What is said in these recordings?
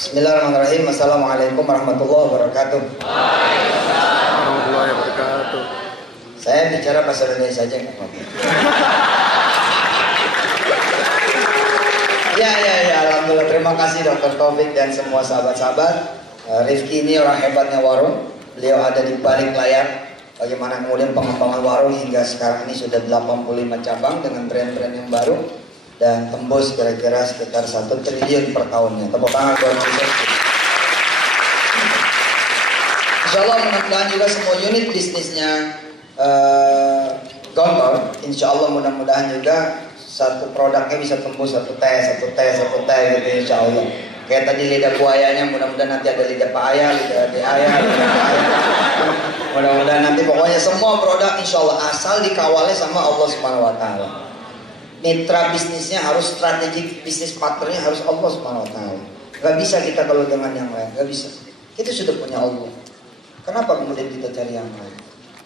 Bismillahirrahmanirrahim. Assalamualaikum warahmatullahi wabarakatuh. Waalaikumsalam warahmatullahi wabarakatuh. Saya bicara bahasa Indonesia saja nggak apa-apa. Ya, alhamdulillah. Terima kasih Dr. Taufik dan semua sahabat-sahabat. Rifki ini orang hebatnya warung. Beliau ada di balik layar. Bagaimana kemudian pengembangan warung hingga sekarang ini sudah 85 cabang dengan brand-brand yang baru dan tembus kira-kira sekitar 1 triliun per tahunnya. Tepuk tangan buat beliau. Insyaallah mudah-mudahan juga semua unit bisnisnya Gontor, insyaallah mudah-mudahan juga satu produknya bisa tembus satu teh gitu insyaallah. Kayak tadi lidah buayanya, mudah-mudahan nanti ada lidah paaya, lidah ayah. Mudah-mudahan nanti pokoknya semua produk insyaallah asal dikawalnya sama Allah Subhanahu wa taala. Mitra bisnisnya harus strategik, bisnis partnernya harus Allah Subhanahu wa taala. Gak bisa kita kalau dengan yang lain, gak bisa. Kita sudah punya Allah. Kenapa kemudian kita cari yang lain?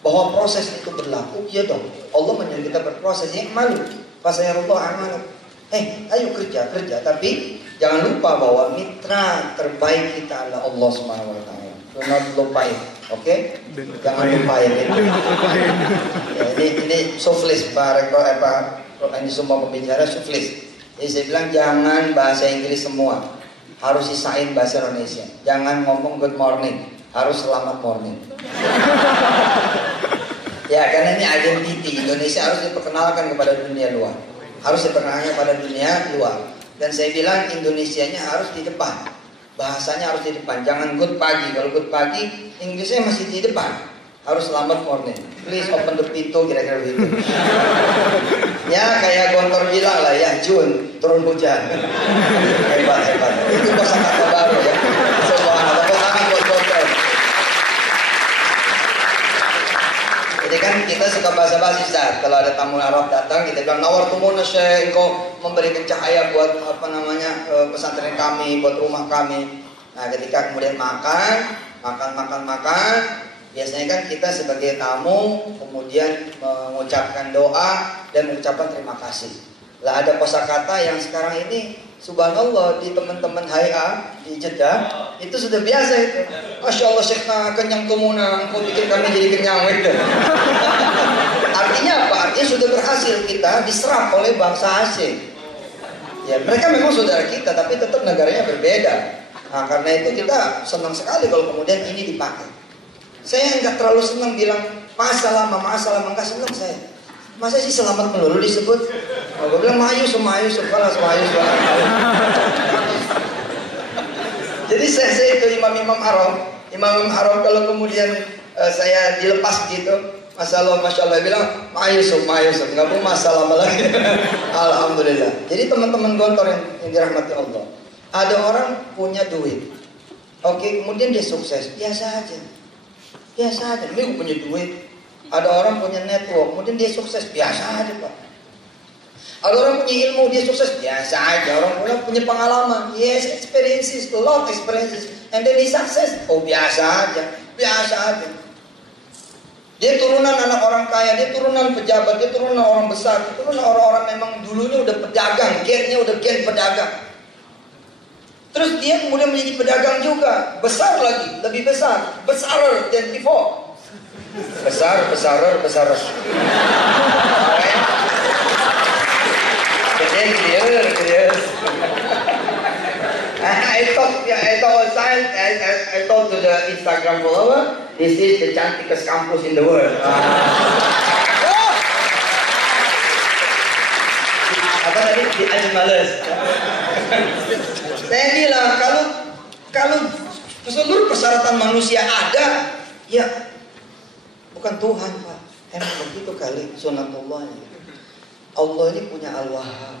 Bahwa proses itu berlaku, ya dong. Allah menyuruh kita berproses, ya malu. Fasayarullah amal. Ayo kerja, tapi jangan lupa bahwa mitra terbaik kita adalah Allah Subhanahu wa taala. Do not lupain, oke? Jangan lupain itu. Ya, ini suflis Pak Rektor ini semua pembicara suflis. Jadi saya bilang jangan bahasa Inggris semua, harus sisain bahasa Indonesia. Jangan ngomong good morning, harus selamat morning. Ya karena ini identity Indonesia harus diperkenalkan kepada dunia luar, harus diperkenalkan kepada dunia luar. Dan saya bilang Indonesianya harus di depan, bahasanya harus di depan. Jangan good pagi, kalau good pagi Inggrisnya masih di depan. Harus selamat morning. Please open the pintu, kira-kira begitu. Ya kayak Gontor bilang lah ya, Jun turun hujan. Hebat. Itu kosakata baru ya. Subhanallah. Tepuk tangan buat Gontor. Jadi kan kita suka basa-basi Ustaz. Kalau ada tamu Arab datang, kita bilang nawar tumuna syekh, engkau memberikan cahaya buat pesantren kami, buat rumah kami. Nah, ketika kemudian makan, biasanya kan kita sebagai tamu kemudian mengucapkan doa dan mengucapkan terima kasih. Lah ada kosakata yang sekarang ini subhanallah di teman-teman HIA di Jeddah itu sudah biasa itu. Masya Allah Syekhna kenyang tumuna, engkau bikin kami jadi kenyang gitu. Artinya apa? Artinya sudah berhasil kita diserap oleh bangsa asing. Ya mereka memang saudara kita tapi tetap negaranya berbeda. Nah karena itu kita senang sekali kalau kemudian ini dipakai. Saya nggak terlalu senang bilang masalah, nggak senang saya. Masa sih selamat melulu disebut? Gue bilang mayu. Jadi saya itu imam Arab kalau kemudian saya dilepas gitu, masya Allah bilang mayu, nggak mau masalah lagi. Alhamdulillah. Jadi teman-teman Gontor yang dirahmati Allah, ada orang punya duit, oke, kemudian dia sukses, biasa aja, dia punya duit. Ada orang punya network, kemudian dia sukses, biasa aja Pak. Ada orang punya ilmu, dia sukses, biasa aja. Orang punya pengalaman, yes, experiences, a lot of experiences, and then he success, biasa aja. Dia turunan anak orang kaya, dia turunan pejabat, dia turunan orang besar, dia turunan orang-orang memang dulunya udah pedagang, gennya udah gen pedagang. Terus dia kemudian menjadi pedagang juga, besar lagi, lebih besar, besarer than before. Besarer. Clear. I told to the Instagram follower, this is the cantikest kampus in the world. Apa tadi? The animalist. Saya bilang kalau seluruh persyaratan manusia ada, ya bukan Tuhan Pak. Emang begitu kali sunatullahnya. Allah ini punya Al-Wahhab.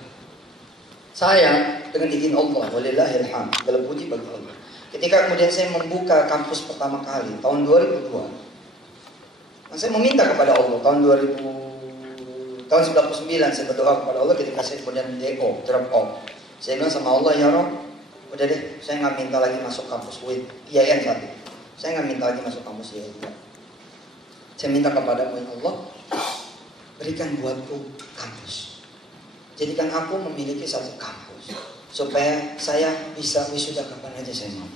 Saya dengan izin Allah, walillahilhamd, segala puji bagi Allah. Ketika kemudian saya membuka kampus pertama kali tahun 2002, saya meminta kepada Allah tahun 99 saya berdoa kepada Allah ketika saya kemudian drop off. Saya bilang sama Allah, ya Rabb, udah deh, saya nggak minta lagi masuk kampus UIN, IAIN satu. Saya nggak minta lagi masuk kampus IAIN. Saya minta kepadamu ya Allah, berikan buatku kampus. Jadikan aku memiliki satu kampus. supaya saya bisa wisuda kapan aja saya mau.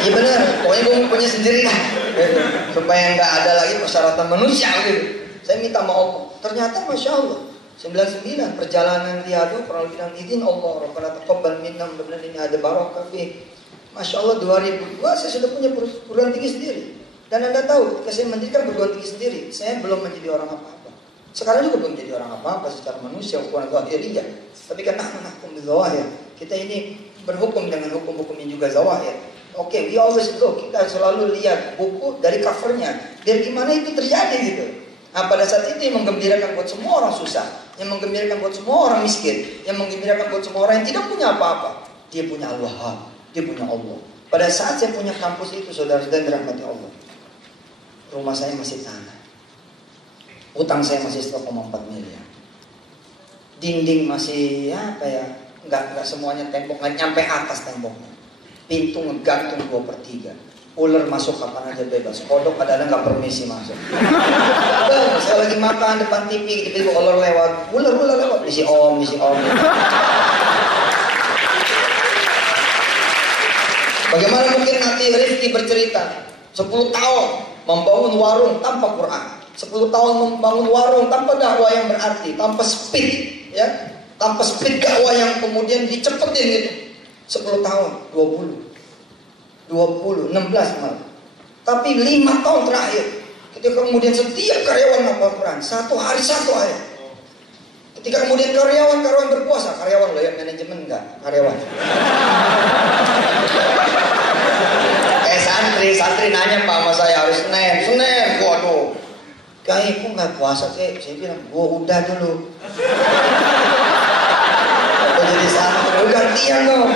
Iya benar, pokoknya gue punya sendiri lah, gitu. Supaya nggak ada lagi persyaratan manusia gitu. Saya minta maaf. Ternyata masya Allah 99 perjalanan riadu kurang lebih izin Allah. Rabbana taqabbal minna, mudah-mudahan ini ada barokah fi. Masya Allah 2002 saya sudah punya perguruan tinggi sendiri. Dan Anda tahu, ketika saya mendirikan perguruan tinggi sendiri, saya belum menjadi orang apa-apa. Sekarang juga belum menjadi orang apa-apa secara manusia, ukuran zahiriyah. Tapi karena nahkum bizawahir, kita ini berhukum dengan hukum-hukum yang juga zawahir. Oke, we always look, kita selalu lihat buku dari covernya, biar gimana itu terjadi gitu. Nah pada saat itu yang menggembirakan buat semua orang susah, yang menggembirakan buat semua orang miskin, yang menggembirakan buat semua orang yang tidak punya apa-apa. Dia punya Al-Wahhab, dia punya Allah. Pada saat saya punya kampus itu, saudara-saudara dirahmati Allah, rumah saya masih tanah, utang saya masih 1,4 miliar, dinding masih apa ya, nggak semuanya tembok, nggak nyampe atas temboknya, pintu ngegantung 2/3, ular masuk kapan aja bebas, kodok kadang-kadang nggak permisi masuk. Saya lagi makan depan TV, tiba-tiba ular lewat, ular lewat, misi om. Bagaimana mungkin nanti Rifki bercerita 10 tahun membangun warung tanpa Quran, 10 tahun membangun warung tanpa dakwah yang berarti, tanpa speed, ya, tanpa speed dakwah yang kemudian dicepetin gitu. 10 tahun, 20, 16 malah. Tapi 5 tahun terakhir, ketika kemudian setiap karyawan hafal Quran, 1 hari 1 ayat. Ketika kemudian karyawan berpuasa, karyawan loh ya, manajemen enggak, karyawan. Santri nanya Pak sama saya harus Senin, waduh. Kayak kok nggak puasa kek? Saya bilang, gua udah dulu. Aku jadi santri, udah gantian dong.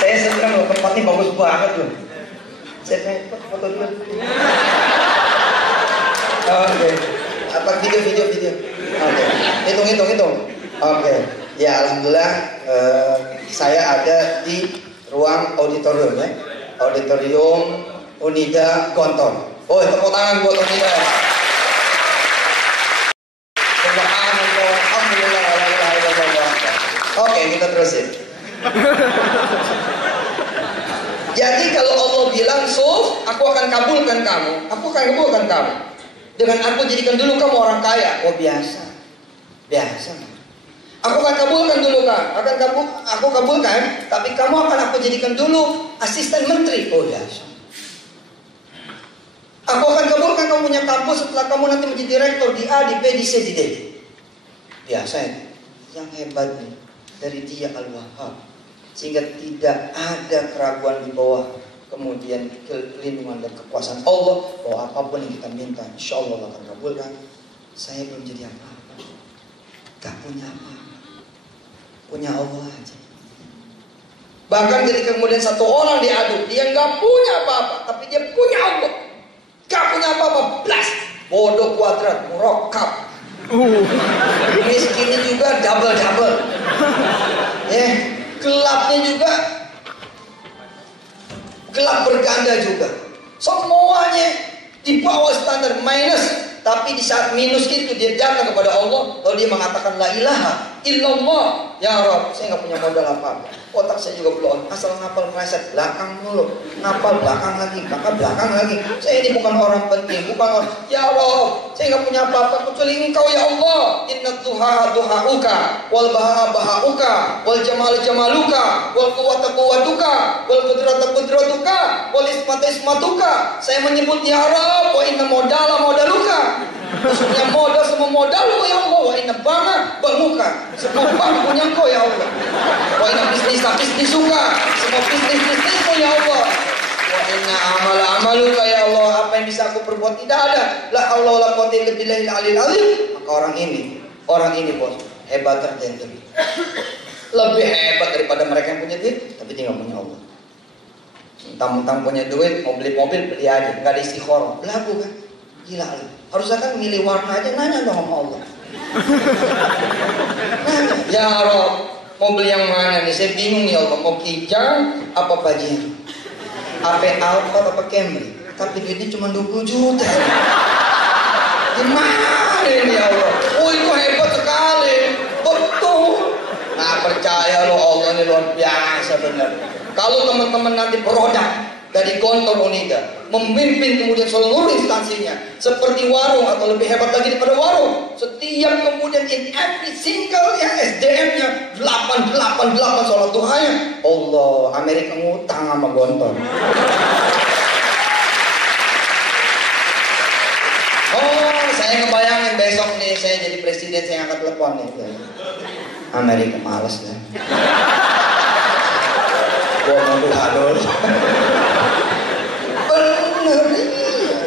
Saya senang loh, tempatnya bagus banget loh. Saya pengen foto dulu. Oke. Apa video. Oke. Hitung. Oke. Ya alhamdulillah saya ada di ruang auditorium ya. Auditorium Unida Gontor. Oh, tepuk tangan buat Unida. Subhanallah, alhamdulillah, alhamdulillah. Oke, kita terusin. Jadi kalau Allah bilang, "Suf, aku akan kabulkan kamu. Dengan aku jadikan dulu kamu orang kaya." Oh, biasa. Aku akan kabulkan dulu aku kabulkan, tapi kamu akan aku jadikan dulu asisten menteri. Oh biasa. Aku akan kabulkan kamu punya kampus setelah kamu nanti menjadi direktur di A, di B, di C, di D. Biasa ya. Yang hebat nih dari dia Al-Wahhab, sehingga tidak ada keraguan di bawah kemudian kelindungan dan kekuasaan Allah bahwa apapun yang kita minta, insya Allah akan kabulkan. Saya belum jadi apa-apa, gak punya apa-apa. Punya Allah aja. Bahkan ketika kemudian satu orang diadu, dia nggak punya apa-apa, tapi dia punya Allah. Nggak punya apa-apa, plus bodoh kuadrat, murakkab. Miskinnya juga double. Gelapnya juga gelap berganda juga. Semuanya di bawah standar minus. Tapi di saat minus itu dia datang kepada Allah, lalu dia mengatakan la ilaha illallah. Ya Rabb, saya nggak punya modal apa-apa. Otak saya juga belum. Asal ngapal meleset belakang mulu, ngapal belakang lagi. Saya ini bukan orang penting, bukan orang. Ya Rabb, saya nggak punya apa-apa kecuali Engkau ya Allah. Inna duhauka, wal bahauka, wal jamaluka, wal quwwata quwwatuka, wal qudratuka, wal ismatuka. Saya menyebut ya Rabb, wa inna modaluka. Maksudnya modal semua modal lu ya Allah. Wa inna banguka, semua bank punya Engkau ya Allah. Wa inna bisnisuka, semua bisnismu ya Allah. Wa inna amaluka ya Allah, apa yang bisa aku perbuat tidak ada. La haula wala quwwata illa billahil aliyil azim. Maka orang ini bos, hebat tertentu. Lebih hebat daripada mereka yang punya duit, tapi dia nggak punya Allah. Mentang-mentang punya duit, mau beli mobil beli aja, nggak ada istikharah, belagu kan? Gila lu. Harusnya kan milih warna aja, nanya dong sama Allah. Nanya, ya Rabb, mau beli yang mana nih? Saya bingung ya Allah, mau Kijang apa Pajero? apa Alphard apa Camry? Tapi duitnya cuma 20 juta. Gimana ini ya Allah? Oh itu hebat sekali. Betul. Nah percaya lo Allah ini luar biasa benar. Kalau teman-teman nanti produk dari Gontor Unida memimpin kemudian seluruh instansinya seperti warung atau lebih hebat lagi daripada warung, setiap kemudian in every single ya SDM-nya 888 sholat duhanya, Allah Amerika ngutang sama Gontor. Oh saya ngebayangin besok nih saya jadi presiden, saya angkat telepon nih Amerika males deh. Gua mau dulu. Bener iya.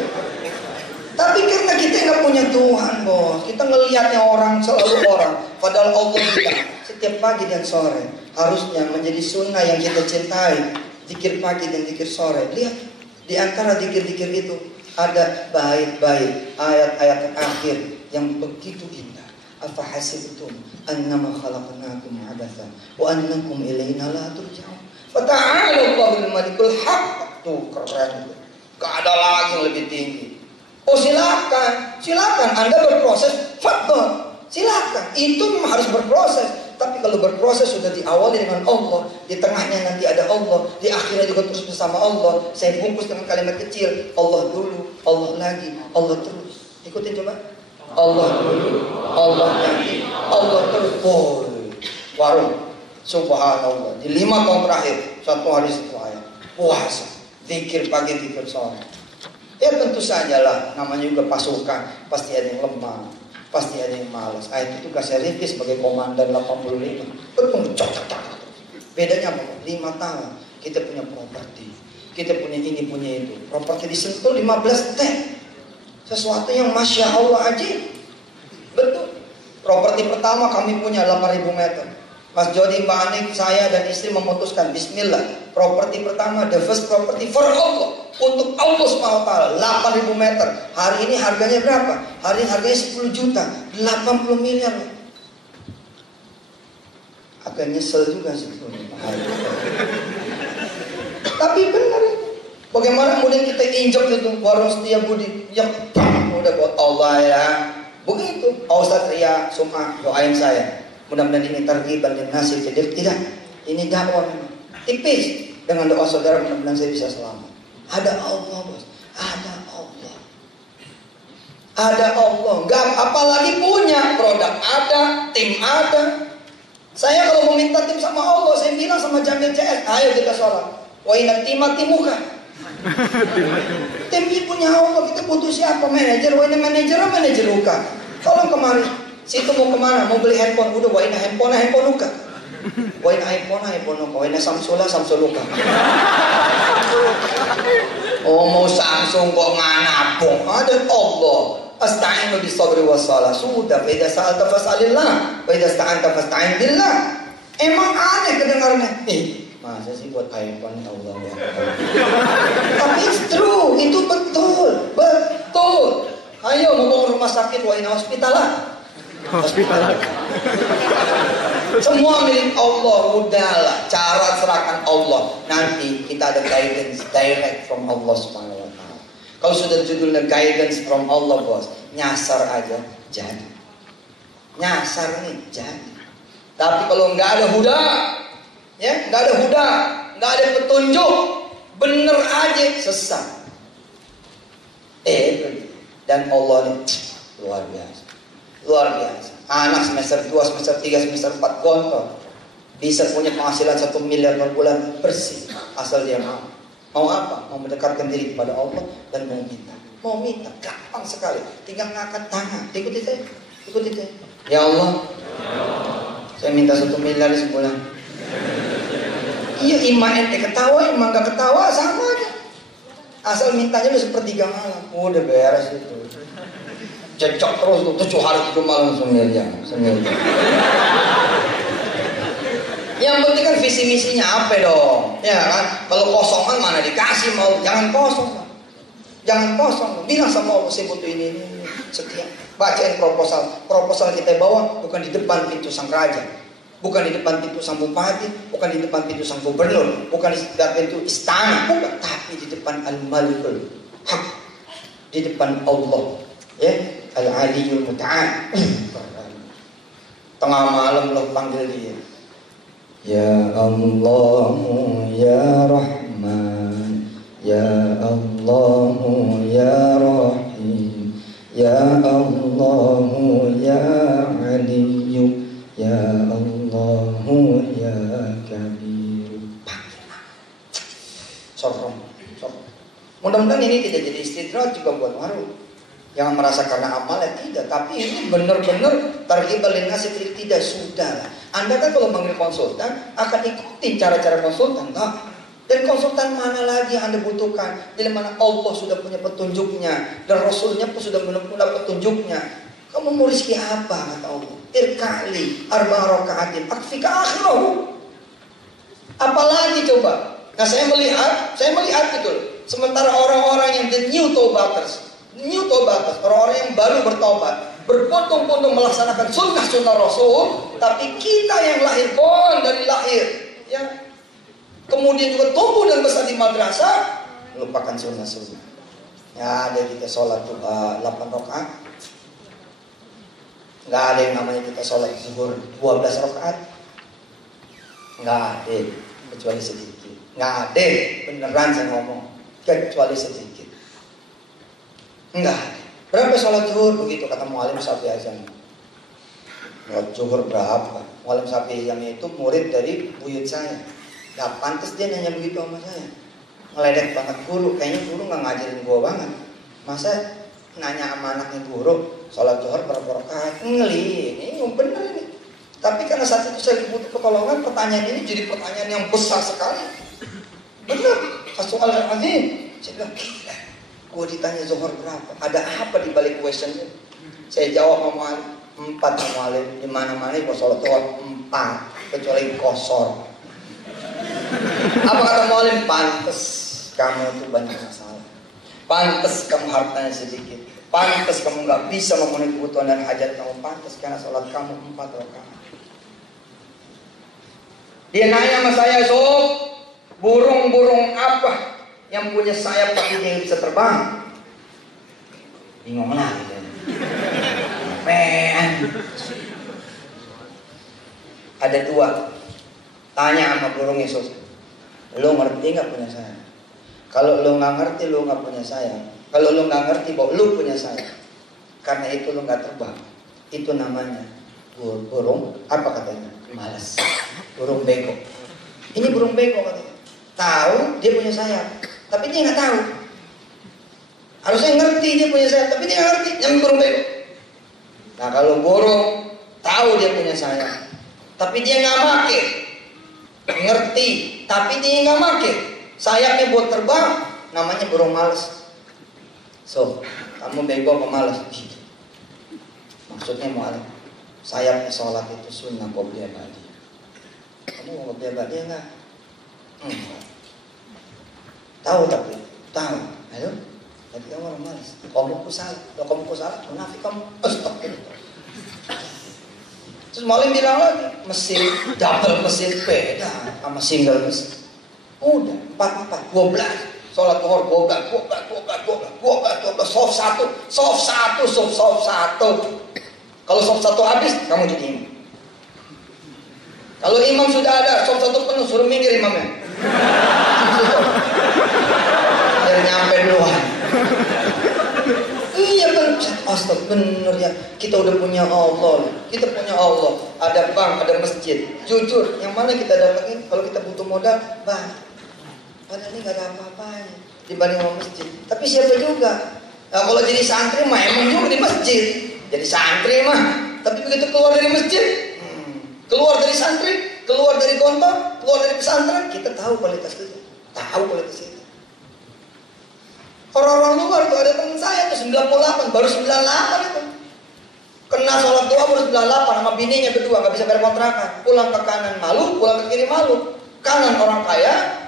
Tapi karena kita nggak punya Tuhan bos, kita ngelihatnya orang selalu orang. Padahal Allah kita setiap pagi dan sore harusnya menjadi sunnah yang kita cintai. Zikir pagi dan zikir sore. Lihat di antara zikir-zikir itu ada bait-bait ayat-ayat akhir yang begitu indah. Afa hasibtum annama khalaqnakum abatha wa annakum ilaina la turja'un. Fata'ala Allahul Malikul Haq. Tuh keren. Gak ada lagi yang lebih tinggi. Oh silakan Anda berproses, fadhol. Silakan. Itu memang harus berproses. Tapi kalau berproses sudah diawali dengan Allah, di tengahnya nanti ada Allah, di akhirnya juga terus bersama Allah. Saya bungkus dengan kalimat kecil, Allah dulu, Allah lagi, Allah terus. Ikutin coba. Allah dulu, Allah lagi, Allah terus. Boy. Warung. Subhanallah. Di 5 tahun terakhir, 1 hari 1 ayat. Puasa. Zikir pagi, zikir sore. Ya tentu sajalah, namanya juga pasukan. Pasti ada yang lemah, pasti ada yang malas. Itu tugasnya Rifki sebagai komandan 85. Betul, cocok. Bedanya apa? 5 tahun. Kita punya properti. Kita punya ini, punya itu. Properti di Sentul 15 T. Sesuatu yang Masya Allah aja. Betul. Properti pertama kami punya 8.000 meter. Mas Jody, Mbak Anik, saya dan istri memutuskan Bismillah, properti pertama, the first property for Allah, untuk Allah SWT, 8.000 meter. Hari ini harganya berapa? Hari ini harganya 10 juta, 80 miliar. Agak nyesel juga sih. Tapi benar. Bagaimana kemudian kita injak itu warung Setia Budi, ya udah buat Allah ya. Begitu. Ustaz Ria Sumah doain saya. Mudah-mudahan ini targhiban lin nasi, jadi tidak. Ini dakwah memang tipis. Dengan doa saudara mudah-mudahan saya bisa selamat. Ada Allah bos, ada Allah, ada Allah. Enggak apalagi punya produk ada, tim ada. Saya kalau mau minta tim sama Allah, saya bilang sama Jamil CS, ayo kita sholat. Wa inna timuka. Tim punya Allah, kita butuh siapa? Manajer, wa inna manajer luka. Tolong kemari. Situ mau kemana? Mau beli handphone. Udah waina handphone luka. Waina iPhone luka. Waina Samsung luka. Oh mau Samsung kok nganapung? Ada Allah. Asta'inu bisabri wassalah. Sudah. Faidah sa'alta fas'alillah. Faidah sta'anta fasta'in billah. Emang aneh kedengarannya. Masa sih buat iPhone Allah ya. Tapi it's true. Itu betul. Betul. Ayo mau ke rumah sakit. Waina hospitalah. Hospital. Semua milik Allah, udahlah. Cara serahkan Allah. Nanti kita ada guidance direct from Allah Subhanahu wa taala. Kalau sudah judulnya guidance from Allah, bos, nyasar aja jadi. Nyasar nih jadi. Tapi kalau nggak ada huda, ya, nggak ada huda, nggak ada petunjuk, bener aja sesat. Dan Allah nih luar biasa. Luar biasa. Anak semester 2, semester 3, semester 4 gontor. Bisa punya penghasilan 1 miliar per bulan bersih. Asal dia mau. Mau apa? Mau mendekatkan diri kepada Allah dan mau minta. Mau minta. Gampang sekali. Tinggal ngangkat tangan. Ikuti saya. Ikuti saya. Ya Allah. Saya minta 1 miliar sebulan. Iya, imam ente ketawa, imam gak ketawa sama aja. Asal mintanya udah sepertiga malam. Udah beres itu. Cecok terus tuh 7 hari 7 malam semiliar. Yang penting kan visi misinya apa dong? Ya kan? Kalau kosongan mana dikasih mau? Jangan kosong. Jangan kosong. Bilang sama Allah saya butuh ini. Sekian. Bacain proposal. Proposal kita bawa bukan di depan pintu sang raja, bukan di depan pintu sang bupati, bukan di depan pintu sang gubernur, bukan di depan pintu istana, bukan, tapi di depan Al-Malikul Haq, di depan Allah. Ya, Al-Aliyul Muta'al. Tengah malam lo panggil dia. Ya Allah, ya Rahman, ya Allah, ya Rahim, ya Allah, ya Aliyu, ya Allah, ya Kabir. Sofron. Mudah-mudahan ini tidak jadi istidrak juga buat waru. Jangan merasa karena amalnya tidak, tapi ini benar-benar targhib linnas tidak sudah. Anda kan kalau manggil konsultan akan ikuti cara-cara konsultan, tak? Dan konsultan mana lagi yang Anda butuhkan? Di mana Allah sudah punya petunjuknya dan Rasulnya pun sudah punya petunjuknya. Kamu mau rezeki apa kata Allah? Irkali arba rakaatin akfika akhirahu. Apalagi coba? Nah saya melihat itu. Sementara orang-orang yang the new taubaters, orang-orang yang baru bertobat, berpondong-pondong melaksanakan sunnah Rasul, tapi kita yang lahir dari lahir, ya, kemudian juga tumbuh dan besar di madrasah, melupakan sunnah. Ya ada kita sholat 8 rakaat, nggak ada yang namanya kita sholat zuhur 12 rakaat, nggak ada kecuali sedikit, nggak ada beneran saya ngomong kecuali sedikit. Enggak. Berapa sholat zuhur? Begitu kata Mu'alim Syafi'i Azam. Sholat zuhur berapa? Mu'alim Syafi'i Azam itu murid dari buyut saya. Gak pantas dia nanya begitu sama saya. Ngeledek banget guru. Kayaknya guru gak ngajarin gua banget. Masa nanya sama anaknya guru sholat zuhur berapa rakaat? Ngeli. Ini bener ini. Tapi karena saat itu saya butuh pertolongan, pertanyaan ini jadi pertanyaan yang besar sekali. Bener. Soal azim. Saya bilang gila. Gue ditanya zuhur berapa? Ada apa di balik question itu? Saya jawab sama 4 sama alim. Di mana-mana gue sholat zuhur 4 kecuali kosor. Apa kata mu'alim? Pantes kamu itu banyak masalah. Pantes kamu hartanya sedikit. Pantes kamu gak bisa memenuhi kebutuhan dan hajat kamu. Pantes karena sholat kamu 4 rakaat. Dia nanya sama saya, sob, burung-burung apa yang punya sayap tapi dia bisa terbang? Bingung lagi. Ada 2. Tanya sama burung Yesus, lo ngerti gak punya sayap? Kalau lo gak ngerti, lo gak punya sayap. Kalau lo gak ngerti bahwa lo punya sayap, karena itu lo gak terbang. Itu namanya burung, apa katanya? Malas. Burung bego. Ini burung bego katanya. Tahu dia punya sayap, tapi dia nggak tahu. Harusnya ngerti dia punya sayap, tapi dia nggak ngerti. Yang burung bego. Nah kalau burung tahu dia punya sayap, tapi dia nggak make, ngerti, tapi dia nggak make, sayapnya buat terbang, namanya burung malas. So, kamu bego apa malas? Gitu. Maksudnya mu'alim, sayapnya sholat itu sunnah qobliyah ba'diyah. Kamu mau qobliyah ba'diyah nggak? Tahu tapi tahu. Ayo, tapi kamu orang malas. Kamu salah, munafik kamu. Astagfirullah. Terus Mu'alim bilang lagi, mesin double mesin beda sama single mesin. Udah 4 12. Sholat zuhur 12, soft 1. Kalau soft 1 habis, kamu jadi imam. Kalau imam sudah ada, soft 1 penuh, suruh minggir imamnya. Biar nyampe duluan. Iya benar, astaga bener ya. Kita udah punya Allah. Ada bank, ada masjid. Jujur, yang mana kita dapatin? Kalau kita butuh modal, bank. Padahal ini gak ada apa-apanya dibanding sama masjid. Tapi siapa juga? Nah, kalau jadi santri mah emang juga di masjid. Jadi santri mah. Tapi begitu keluar dari masjid, keluar dari santri, keluar dari gontor, keluar dari pesantren, kita tahu kualitas kita. Orang-orang luar tuh ada teman saya tuh 98, baru 98 itu. Kena sholat tua baru 98 sama bininya berdua, gak bisa bayar kontrakan. Pulang ke kanan malu, pulang ke kiri malu. Kanan orang kaya,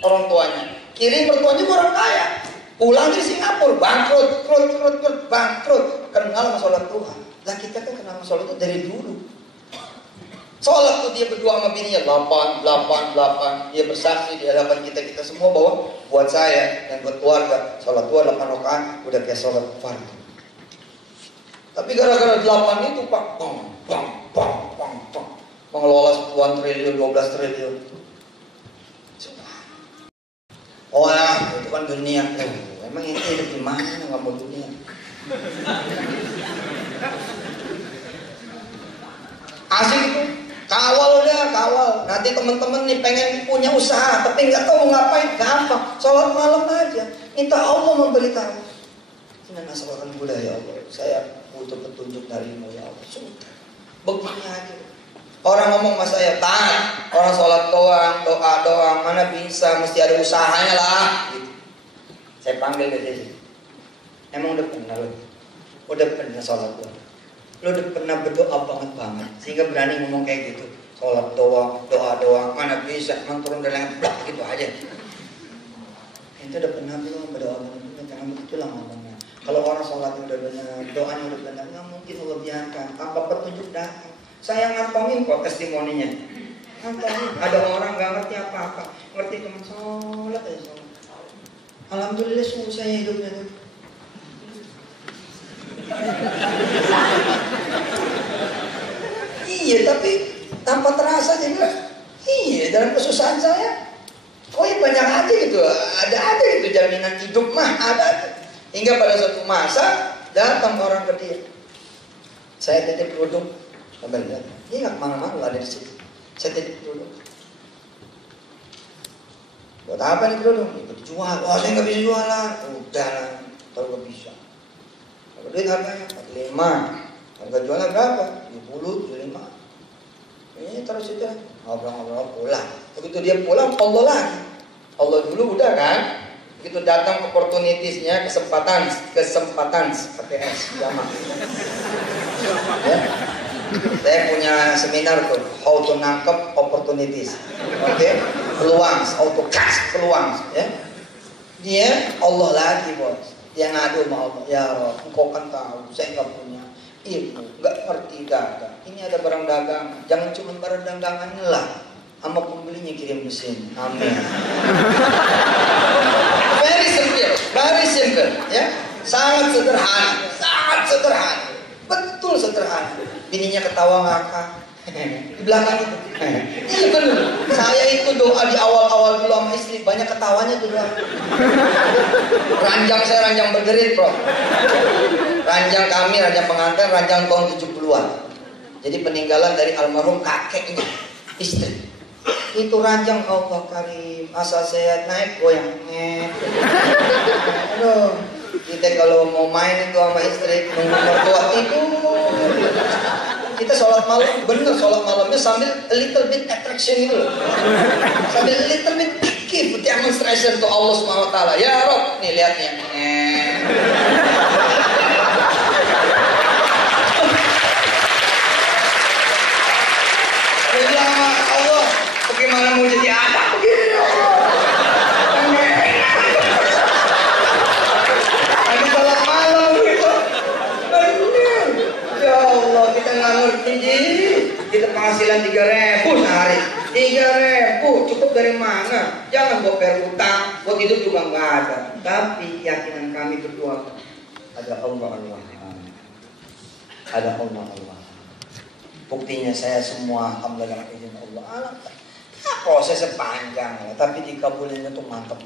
orang tuanya. Kiri mertuanya orang kaya. Pulang dari Singapura, bangkrut. Kenal sama sholat Tuhan. Lah kita kan kenal sama sholat itu dari dulu. Sholat tuh dia berdua sama bininya 8. Dia bersaksi di hadapan kita semua bahwa buat saya dan buat keluarga sholat Tuhan 8 rakaat udah kayak sholat fardu. Tapi gara-gara 8 itu Pak, mengelola puluhan triliun, 12 triliun. Oh ya, itu kan dunia. Emang ini hidup di mana nggak mau dunia? Asik itu, kawal udah, kawal. Nanti teman-teman nih pengen punya usaha, tapi nggak tahu ngapain, gampang. Sholat malam aja, minta Allah memberitahu. Ini asalkan budaya Allah. Saya butuh petunjuk darimu ya Allah. Sudah, begini aja. Orang ngomong sama saya, taat. Orang sholat doang, doa doang, mana bisa, mesti ada usahanya lah. Gitu. Saya panggil ke sini. Emang udah pernah lo? Udah pernah sholat doang? Lo udah pernah berdoa banget sehingga berani ngomong kayak gitu? Sholat doang, doa doang, mana bisa, emang turun dari langit blak gitu aja. Itu udah pernah belum berdoa benar-benar? Jangan begitulah ngomongnya. Kalau orang sholatnya udah benar, doanya udah benar, nggak mungkin Allah biarkan. Apa petunjuk datang? Saya ngantongin kok testimoninya. Ngantongin. Ada orang nggak ngerti apa-apa, ngerti cuma sholat aja sholat. Alhamdulillah susah ya hidupnya tuh. Iya, tapi tanpa terasa juga. Iya, dalam kesusahan saya, kok ya banyak aja gitu, ada aja gitu jaminan hidup mah ada aja. Hingga pada suatu masa datang orang ke dia. Saya titip kerudung, sambil lihat, dia nggak kemana-mana ada di situ. Saya titip kerudung. Buat apa nih kerudung? Ikut dijual. Oh, saya nggak bisa jualan. Udah lah, kalau nggak bisa. Kalau duit harganya 45. Harga jualnya berapa? 70, 75. Ini terus itu ngobrol-ngobrol pulang. Begitu dia pulang, Allah lagi. Allah dulu udah kan. Begitu datang opportunitiesnya, kesempatan pakai S jamak. Ya. Saya punya seminar tuh, how to nangkep opportunities. Oke, peluang, how to catch peluang. Ya. Dia Allah lagi bos. Dia ngadu sama Allah, ya Rob, engkau kan tahu, saya nggak punya ilmu, nggak ngerti dagang. Ini ada barang dagang, jangan cuma barang dagangannya lah, sama pembelinya kirim ke sini. Amin. Very simple, ya, sangat sederhana, betul sederhana. Bininya ketawa ngakak di belakang itu. Iya benar. Saya itu doa di awal-awal dulu sama istri, banyak ketawanya tuh doa. Ranjang saya ranjang bergerit bro. Ranjang kami, ranjang pengantin, ranjang tahun 70-an. Jadi peninggalan dari almarhum kakeknya istri. Itu ranjang Allah Karim, asal saya naik goyang. Aduh, kita kalau mau main itu sama istri nunggu mertua itu. Kita sholat malam, bener sholat malamnya sambil a little bit attraction gitu loh. Sambil a little bit give demonstration to Allah Subhanahu wa taala. Ya Rob, nih lihatnya. Allah, bagaimana mau jadi anak begini ya Allah? Lagi sholat malam gitu. Ya Allah, kita nggak ngerti ji. Kita penghasilan 3.000 sehari. 3.000 cukup dari mana? Jangan buat bayar utang, buat hidup juga nggak ada. Tapi keyakinan kami berdua ada Allah. Ada Allah. Buktinya saya semua alhamdulillah izin Allah. Ya, prosesnya panjang lah, tapi dikabulin itu mantap.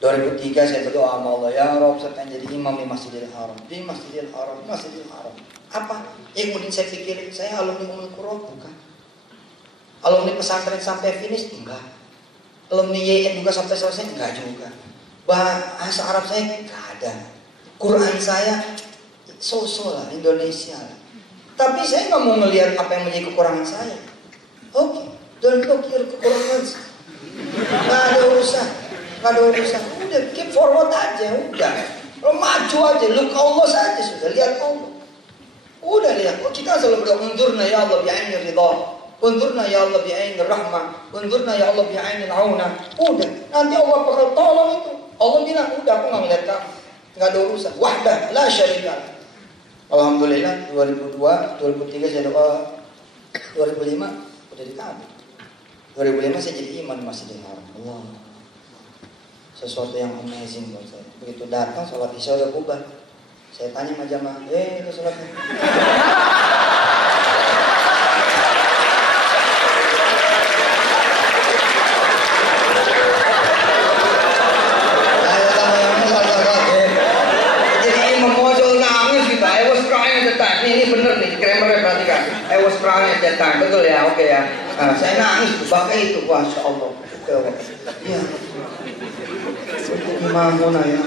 2003 saya berdoa sama Allah, ya Rob, saya pengen jadi imam di Masjidil Haram. Di Masjidil Haram. Apa? Yang kemudian saya pikirin, saya alumni Ummul Qura bukan? Alumni pesantren sampai finish? Enggak. Alumni YN juga sampai selesai? Enggak juga. Bahasa Arab saya enggak ada. Quran saya so-so lah, Indonesia lah. Tapi saya nggak mau ngelihat apa yang menjadi kekurangan saya. Oke, don't look your kekurangan. Nggak ada urusan. Udah keep forward aja, udah. Lo maju aja, look Allah saja sudah, lihat Allah. Udah lihat. Kita selalu berdoa, unzurna ya Allah bi'aini ridha, unzurna ya Allah bi'aini rahmah, unzurna ya Allah bi'aini auna. Udah, nanti Allah bakal tolong itu. Allah bilang, udah aku nggak ngeliat kamu, nggak ada urusan. Wahdah, la syarika. Alhamdulillah 2002, 2003 saya doa, 2005 udah dikabul. 2005 saya jadi imam di Masjidil Haram. Allah, sesuatu yang amazing buat saya. Begitu datang sholat isya udah bubar. Saya tanya sama jamaah, itu sholatnya. Ini bener nih, grammarnya perhatikan. I was crying at that time, betul ya, oke ya. Nah, saya nangis tuh, pakai itu, masya Allah. Iya. Mamona ya.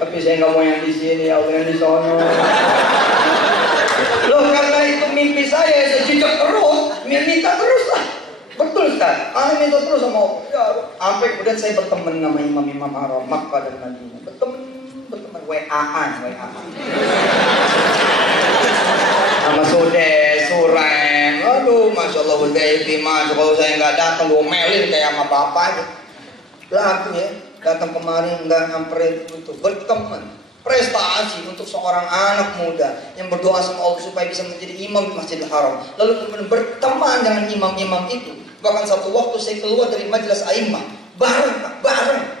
Tapi saya nggak mau yang di sini, ya Allah yang di sono. Loh, karena itu mimpi saya jejak terus, minta terus lah. Betul Ustaz, minta terus sama Allah. Ya, sampai kemudian saya berteman sama imam-imam Arab Makkah dan Madinah. Berteman WA-an. Sama Surem, aduh, masya Allah Hudayfi, masya kalau saya nggak datang, ngomelin kayak sama bapak aja. Laku ya, datang kemarin nggak nyamperin itu, berteman, prestasi untuk seorang anak muda yang berdoa sama Allah supaya bisa menjadi imam di Masjidil Haram. Lalu kemudian berteman dengan imam-imam itu. Bahkan satu waktu saya keluar dari majelis a'immah, bareng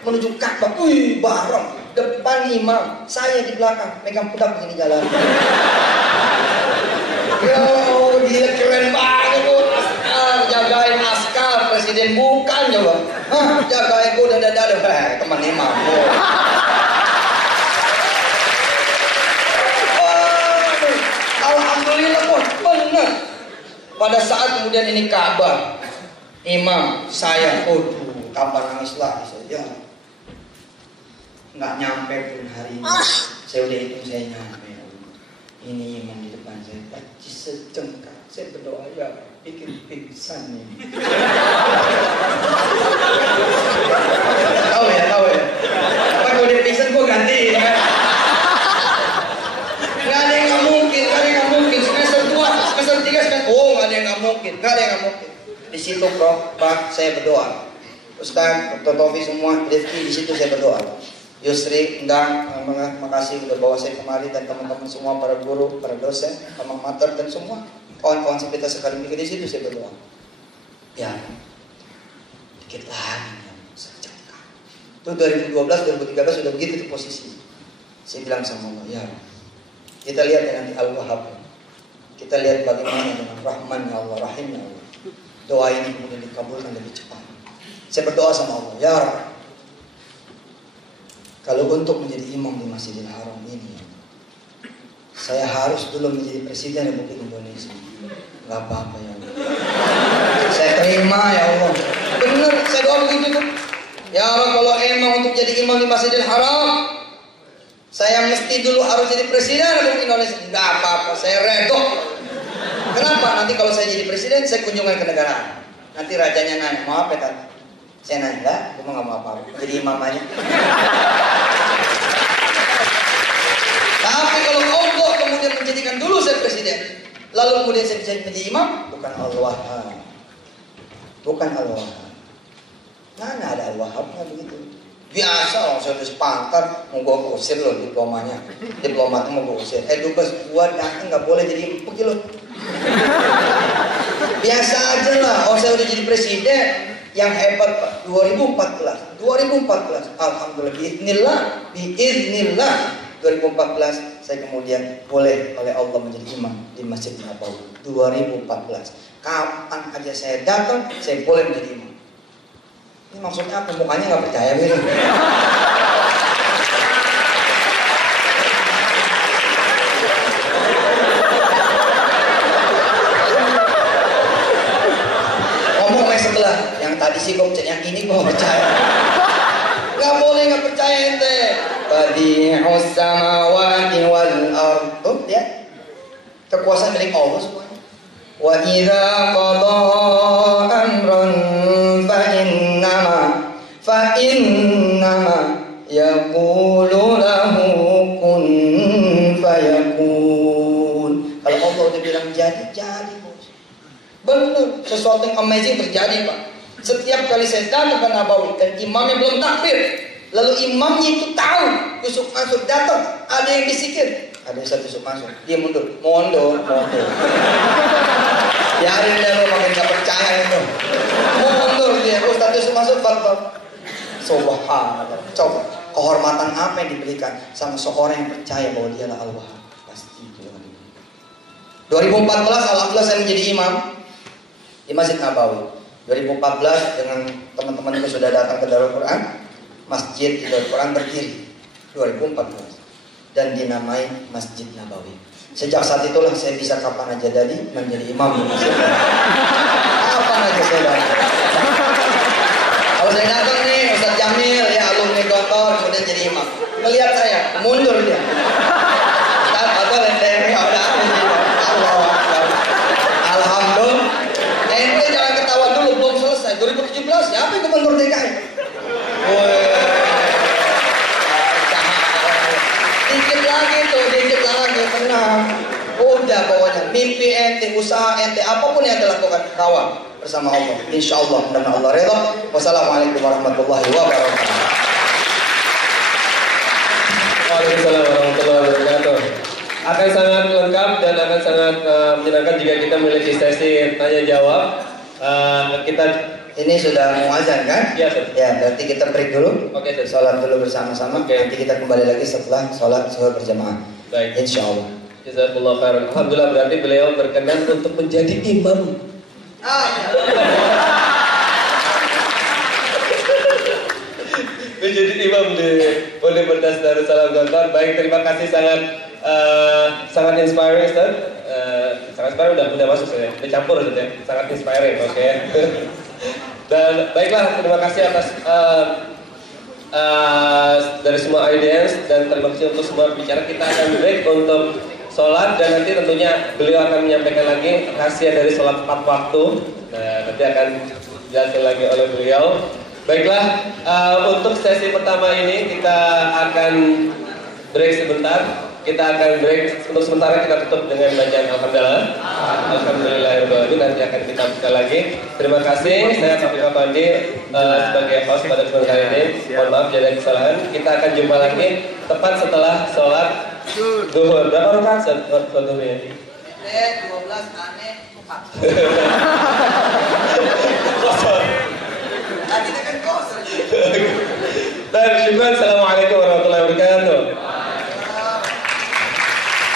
menuju Ka'bah, bareng. Depan imam, saya di belakang, megang pedang begini jalan. Yo, gila keren banget tuh, jagain askar, presiden bukan coba. Jagain gue dan teman imam. Alhamdulillah kok, bener. Pada saat kemudian ini Ka'bah, imam, saya, tambah nangis lagi saya. Nggak nyampe pun hari ini, saya udah hitung saya nyampe. Ini imam di depan saya, bagi secengkak, saya berdoa ya, bikin pingsan nih. Tahu ya. Apa kalau dia pingsan gue ganti ya. Nggak ada yang nggak mungkin. Semester 2, semester 3, nggak ada yang nggak mungkin. Di situ Pak, saya berdoa. Ustaz, Dr. Taufik semua, Rifki, di situ saya berdoa. Yusri, Endang, makasih udah bawa saya kemari dan teman-teman semua, para guru, para dosen, alma mater dan semua kawan-kawan sivitas akademik di situ saya berdoa. Ya, dikit lagi ya, secengkak. Itu 2012, 2013 sudah begitu tuh posisi. Saya bilang sama Allah, ya, kita lihat ya nanti Al-Wahhab. Kita lihat bagaimana dengan Rahman ya Allah, Rahim ya Allah. Doa ini kemudian dikabulkan lebih cepat. Saya berdoa sama Allah, ya Rabbi. Kalau untuk menjadi imam di Masjidil Haram ini, saya harus dulu menjadi presiden Republik Indonesia. Gak apa-apa ya Allah. Saya terima ya Allah. Bener, saya doa begitu tuh. Ya Allah, kalau emang untuk jadi imam di Masjidil Haram, saya mesti dulu harus jadi presiden Republik Indonesia. Gak apa-apa, saya redok. Kenapa? Nanti kalau saya jadi presiden, saya kunjungan ke negaraan. Nanti rajanya nanya, mau apa tadi? Saya nanya, enggak, gue mau gak mau apa-apa. Jadi imam aja. Tapi kalau Allah kemudian menjadikan dulu saya presiden, lalu kemudian saya bisa menjadi imam, bukan Al-Wahhab. Mana ada Al-Wahhabnya begitu? Biasa orang saya udah sepakat, mau gue usir loh diplomanya. Diplomatnya mau gue usir. Dubes gue datang gak boleh jadi pergi loh. Biasa aja lah, saya udah jadi presiden. Yang hebat Pak, 2014, Alhamdulillah, biiznillah, 2014 saya kemudian boleh oleh Allah menjadi imam di Masjid Nabawi. 2014, kapan aja saya datang, saya boleh menjadi imam. Ini maksudnya apa? Mukanya nggak percaya gitu. Tadi sih gue percaya, yang ini gue percaya. Gak boleh gak percaya ente. Badi'us samawati wal ardh. Tuh ya, kekuasaan milik Allah semuanya. Wa idza qada amran fa innama yaqulu lahu kun fayakun. Kalau Allah udah bilang jadi bos. Bener, sesuatu yang amazing terjadi Pak. Setiap kali saya datang ke Nabawi dan imamnya belum takbir, lalu imamnya itu tahu Yusuf Mansur datang, ada yang disikir, ada Ustaz Yusuf Mansur, dia mundur. Biarin dia lo makin gak percaya itu. Mundur dia, Ustaz Yusuf Mansur, Subhanallah. Coba kehormatan apa yang diberikan sama seorang yang percaya bahwa dialah Allah. Pasti itu. 2014 alhamdulillah saya menjadi imam di Masjid Nabawi. 2014 dengan teman-teman itu sudah datang ke Darul Quran, Masjid di Darul Quran berdiri 2014 dan dinamai Masjid Nabawi. Sejak saat itulah saya bisa kapan aja jadi menjadi imam di Masjid Nabawi. Kapan aja saya datang. Kalau saya datang nih Ustaz Jamil ya alumni Gontor kemudian jadi imam, melihat saya mundur dia. Ustaz atau lenteng ya udah alhamdulillah. Ente jangan ketawa dulu, belum selesai. 2017 siapa yang gubernur DKI? Dikit lagi tuh, dikit lagi, tenang. Udah pokoknya, mimpi ente, usaha ente, apapun yang ente lakukan, kawal bersama Allah. Insya Allah, mudah-mudahan Allah redha. Wassalamualaikum warahmatullahi wabarakatuh. Waalaikumsalam warahmatullahi wabarakatuh. Akan sangat lengkap dan akan sangat menyenangkan jika kita memiliki sesi tanya jawab. Kita ini sudah mau azan kan? Ya, Sir. Ya, berarti kita break dulu. Oke, Sir. Sholat dulu bersama-sama. Nanti kita kembali lagi setelah sholat zuhur berjamaah. Baik. Insya Allah. Jazakallah khairan. Alhamdulillah berarti beliau berkenan untuk menjadi imam. Menjadi imam di Universitas Darussalam Gontor. Baik, terima kasih sangat inspiring, Ustaz. Sangat inspiring udah masuk saya. Udah campur Ustaz ya. Sangat inspiring, oke. Dan baiklah, terima kasih atas dari semua audiens dan terima kasih untuk semua bicara. Kita akan break untuk sholat dan nanti tentunya beliau akan menyampaikan lagi rahasia dari sholat 4 waktu. Nah, nanti akan dijelaskan lagi oleh beliau. Baiklah, untuk sesi pertama ini kita akan break sebentar. Kita akan break untuk sementara, kita tutup dengan bacaan Alhamdulillah. Alhamdulillahirrahmanirrahim. Nanti akan kita buka lagi. Terima kasih. Saya Taufik Afandi sebagai host pada kesempatan kali ini. Mohon maaf jika ada kesalahan. Kita akan jumpa lagi tepat setelah sholat zuhur. Berapa rakaat sholat zuhurnya? 12 aneh 4.